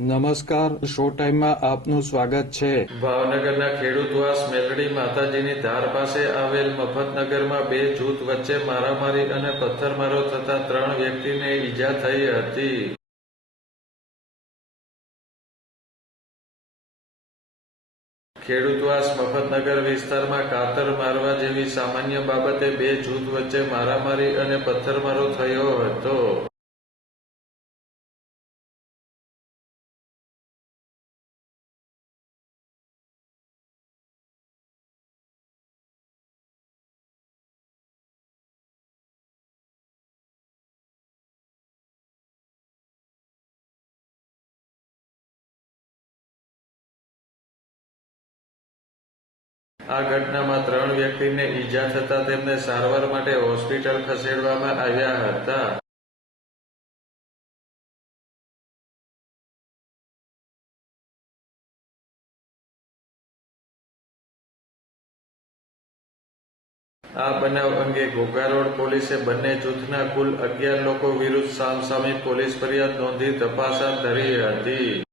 નમસ્કાર, શો ટાઈમમાં આપનું સ્વાગત છે. ભાવનગરના ખેડૂતવાસ મેલડી માતાજીની ધાર પાસે આવેલ મફતનગરમાં બે જૂથ વચ્ચે મારામારી અને પથ્થરમારો થતા 3 વ્યક્તિને ઈજા થઈ હતી. ખેડૂતવાસ મફતનગર વિસ્તારમાં કાતર મારવા જેવી સામાન્ય બાબતે બે જૂથ વચ્ચે મારામારી અને પથ્થરમારો થયો હતો. આ ઘટનામાં 3 વ્યક્તિને ઈજા થતા તેમને સારવાર માટે હોસ્પિટલ ખસેડવામાં આવ્યા હતા. આ બનાવ અંગે ઘોઘારોડ પોલીસે બંને જૂથના કુલ 11 લોકો વિરુદ્ધ સામસામી પોલીસ ફરિયાદ નોંધી તપાસ હાથ ધરી હતી.